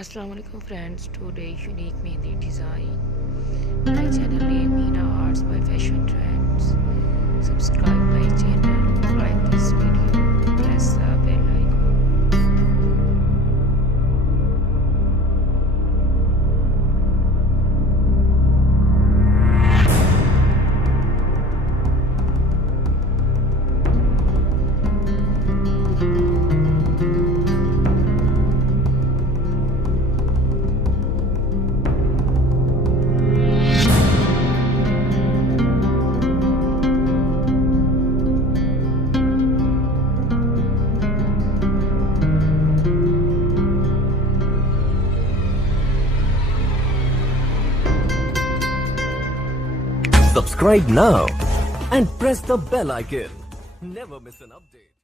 Assalamu alaikum friends, today unique mehndi design. My channel name Henna Arts by Fashion Trends. Subscribe my channel, like this video, press the bell icon. Subscribe now and press the bell icon. Never miss an update.